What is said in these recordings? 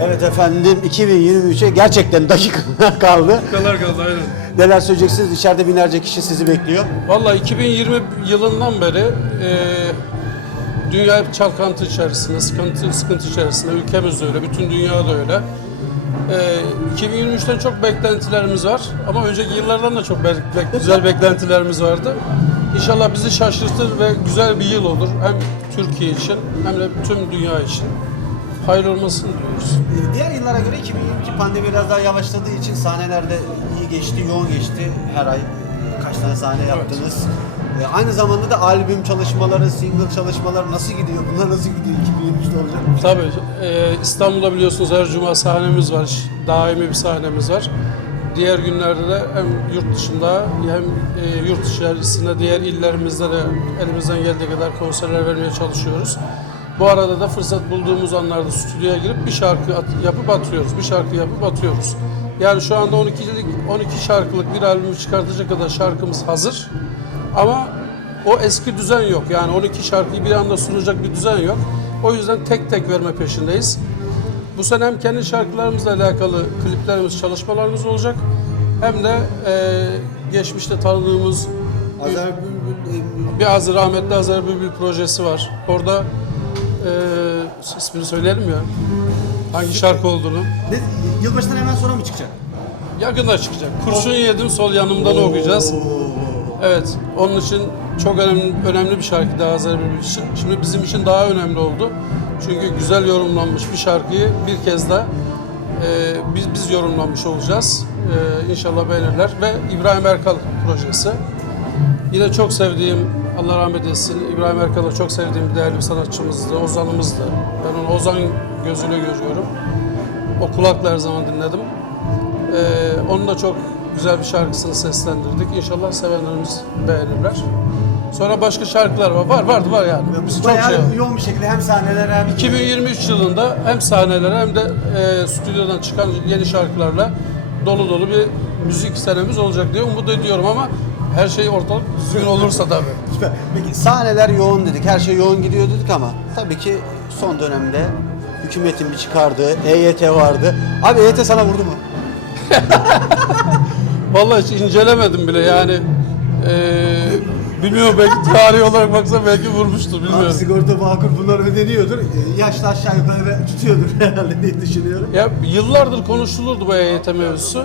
Evet efendim 2023'e gerçekten dakikalar kaldı. Kadar kaldı aynen. Neler söyleyeceksiniz? İçeride binlerce kişi sizi bekliyor. Vallahi 2020 yılından beri e, dünya hep çalkantı içerisinde, sıkıntı, sıkıntı içerisinde. Ülkemiz de öyle, bütün dünya da öyle. E, 2023'ten çok beklentilerimiz var ama önceki yıllardan da çok be- güzel beklentilerimiz vardı. İnşallah bizi şaşırtır ve güzel bir yıl olur. Hem Türkiye için hem de tüm dünya için. Hayırlı olmasını diliyoruz. Ee, Diğer yıllara göre 2022 pandemi biraz daha yavaşladığı için sahnelerde iyi geçti, yoğun geçti. Her ay kaç tane sahne yaptınız. Ee, Aynı zamanda da albüm çalışmaları, single çalışmaları nasıl gidiyor? Bunlar nasıl gidiyor 2023'te olacak? Tabii. e, İstanbul'da biliyorsunuz her cuma sahnemiz var. Daimi bir sahnemiz var. Diğer günlerde de hem yurt dışında hem e, yurt içerisinde diğer illerimizde de elimizden geldiği kadar konserler vermeye çalışıyoruz. Bu arada da fırsat bulduğumuz anlarda stüdyoya girip bir şarkı at- yapıp atıyoruz. Bir şarkı yapıp atıyoruz. Yani şu anda 12'lik 12 şarkılık bir albümü çıkartacak kadar şarkımız hazır. Ama o eski düzen yok. Yani 12 şarkıyı bir anda sunacak bir düzen yok. O yüzden tek tek verme peşindeyiz. Bu sene hem kendi şarkılarımızla alakalı kliplerimiz, çalışmalarımız olacak. Hem de e, geçmişte tanıdığımız Azer Bülbül, bir Azir rahmetli Azer Bülbül projesi var. Orada e, ismini söyleyelim ya. Hangi şarkı olduğunu. ne, yılbaşından hemen sonra mı çıkacak? Yakında çıkacak. Kurşun yedim sol yanımdan okuyacağız. Evet, onun için çok önemli, önemli bir şarkı daha Azer Bülbül için. Şimdi bizim için daha önemli oldu. Çünkü güzel yorumlanmış bir şarkıyı bir kez daha e, biz biz yorumlamış olacağız. E, inşallah beğenirler ve İbrahim Erkal projesi. Yine çok sevdiğim, Allah rahmet etsin, İbrahim Erkal'ı çok sevdiğim bir değerli bir sanatçımızdı, ozanımızdı. Ben onu ozan gözüyle görüyorum. O kulakla her zaman dinledim. Ee, onun da çok güzel bir şarkısını seslendirdik. İnşallah sevenlerimiz beğenirler. Sonra başka şarkılar var. Var vardı var yani. Biz çok şey. yoğun bir şekilde hem sahneler hem 2023 yılında hem sahnelere hem de e, stüdyodan çıkan yeni şarkılarla dolu dolu bir müzik senemiz olacak diye umut ediyorum ama her şey ortalık düzgün olursa tabii. Süper. Peki sahneler yoğun dedik, her şey yoğun gidiyor dedik ama tabii ki son dönemde hükümetin bir çıkardığı EYT vardı. Abi EYT sana vurdu mu? Vallahi hiç incelemedim bile yani. E, bilmiyorum belki tarihi olarak baksa belki vurmuştur Abi bilmiyorum. sigorta bağkur bunlar ödeniyordur. Ee, Yaşlı aşağı yukarı ve tutuyordur herhalde diye düşünüyorum. Ya yıllardır konuşulurdu bu EYT mevzusu.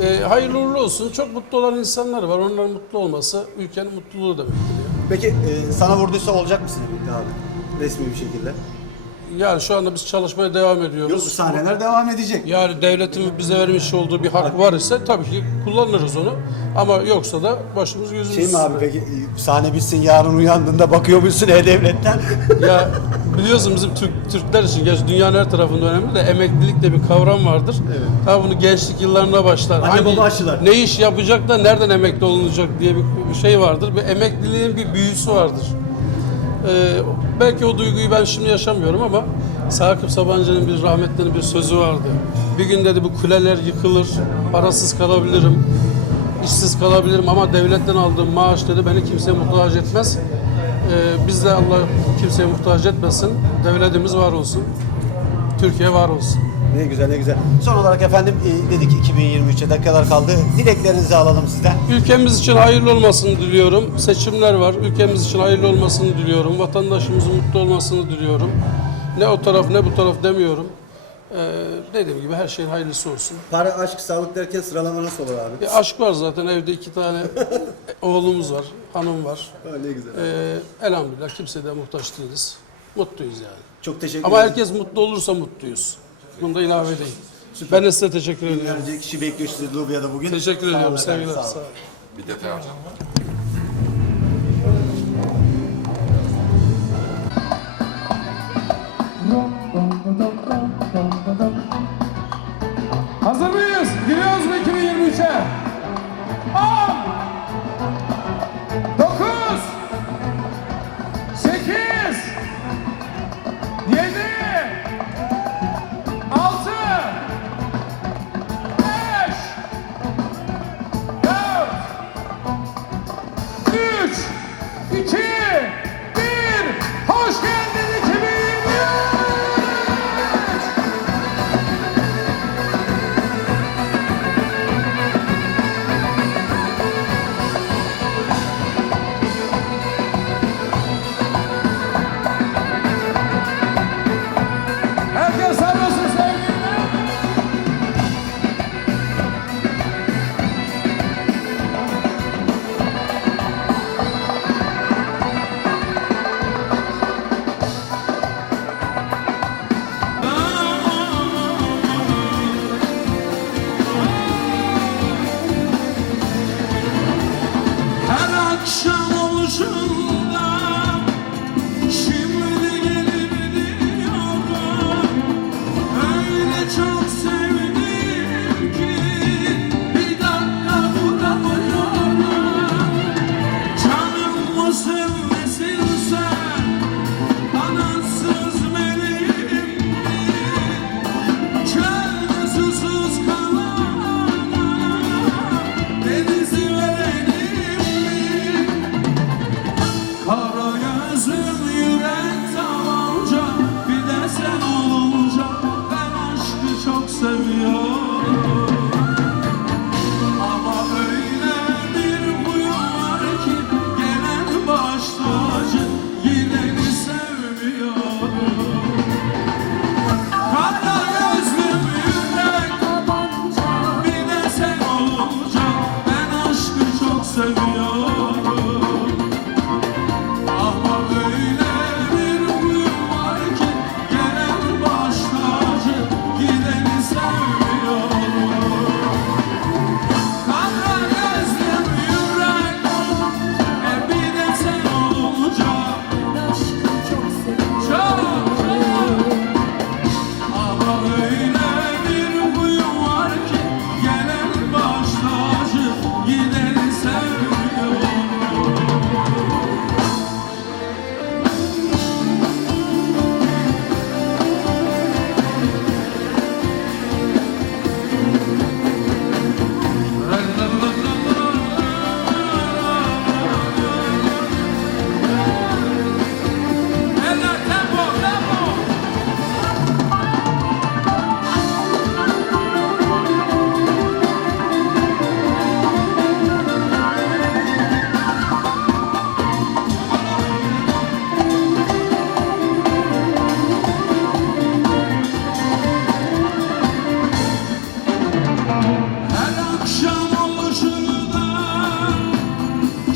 Ee, hayırlı uğurlu olsun. Çok mutlu olan insanlar var. Onların mutlu olması ülkenin mutluluğu demektir. Peki e, sana vurduysa olacak mısın abi? Resmi bir şekilde. Yani şu anda biz çalışmaya devam Yok ediyoruz. sahneler devam edecek. Yani devletin bize vermiş olduğu bir hak var ise tabii ki kullanırız onu. Ama yoksa da başımız gözümüz Şey mi abi peki sahne bitsin yarın uyandığında bakıyor musun E-Devlet'ten? Ya biliyorsun bizim Türk, Türkler için, gerçi dünyanın her tarafında önemli de emeklilik de bir kavram vardır. Evet. Tabii bunu gençlik yıllarına başlar. Anne baba aşılar. Ne iş yapacak da nereden emekli olunacak diye bir, bir şey vardır. Bir emekliliğin bir büyüsü vardır. Ee, belki o duyguyu ben şimdi yaşamıyorum ama Sakıp Sabancı'nın bir rahmetlinin bir sözü vardı. Bir gün dedi bu kuleler yıkılır, parasız kalabilirim, işsiz kalabilirim ama devletten aldığım maaş dedi beni kimseye muhtaç etmez. Ee, biz de Allah kimseye muhtaç etmesin. Devletimiz var olsun. Türkiye var olsun. Ne güzel ne güzel. Son olarak efendim e, dedik 2023'e dakikalar kaldı. Dileklerinizi alalım sizden. Ülkemiz için hayırlı olmasını diliyorum. Seçimler var. Ülkemiz için hayırlı olmasını diliyorum. Vatandaşımızın mutlu olmasını diliyorum. Ne o taraf ne bu taraf demiyorum. Ee, dediğim gibi her şeyin hayırlısı olsun. Para, aşk, sağlık derken sıralama nasıl olur abi? Bir aşk var zaten evde iki tane oğlumuz var, hanım var. Ne güzel. Ee, elhamdülillah kimseden muhtaç değiliz. Mutluyuz yani. Çok teşekkür Ama ederim. herkes mutlu olursa mutluyuz. Bunu da ilave edeyim. Ben de size teşekkür ediyorum. Binlerce kişi bekliyor sizi Lubya'da bugün. Teşekkür Sağ olun ediyorum. efendim, Sevgiler. sağ olun. Sağ olun. Bir detay var.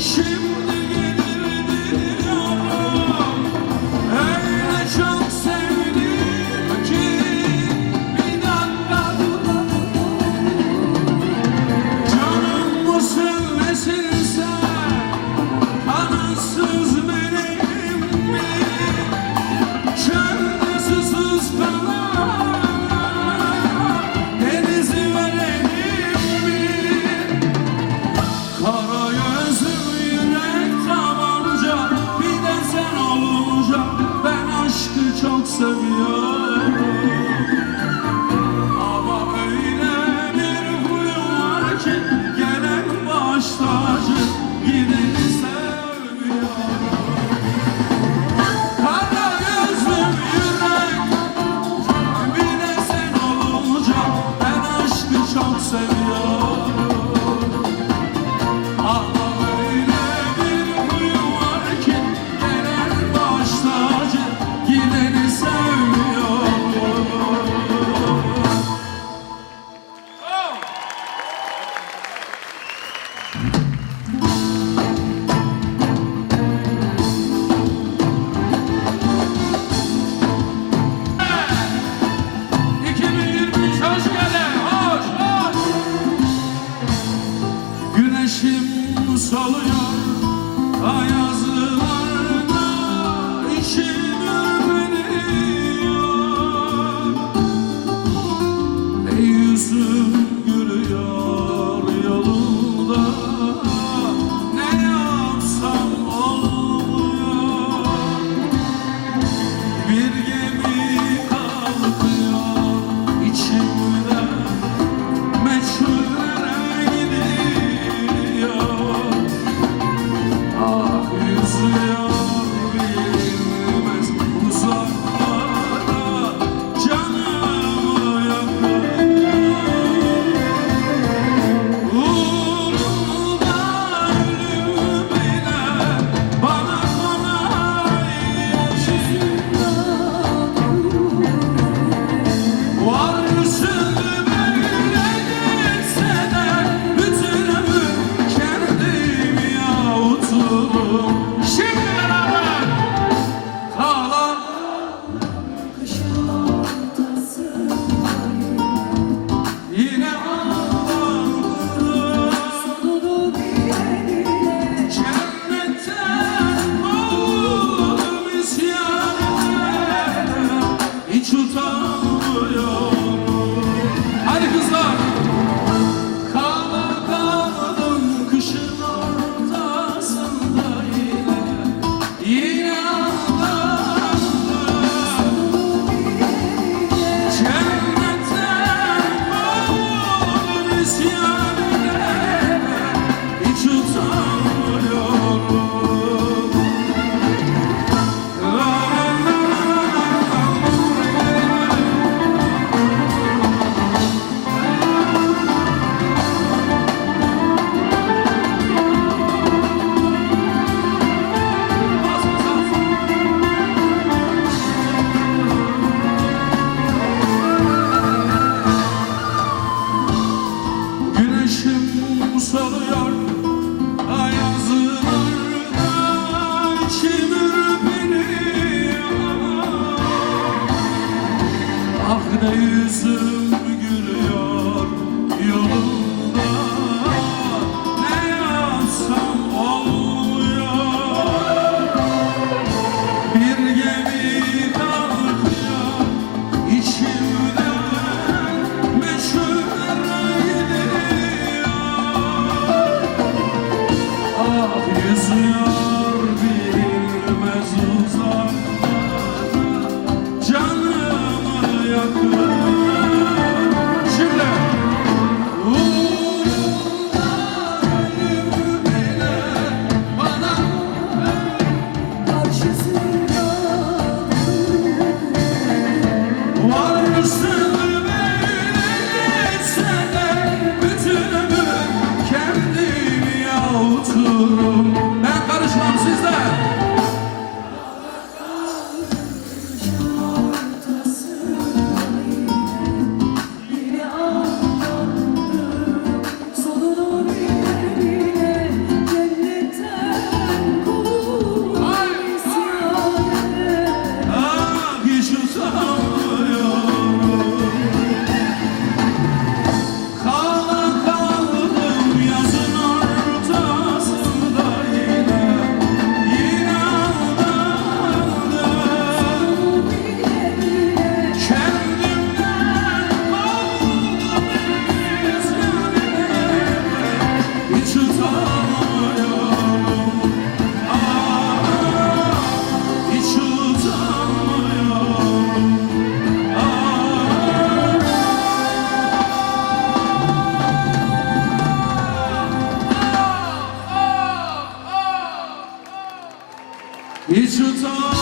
She 一直走。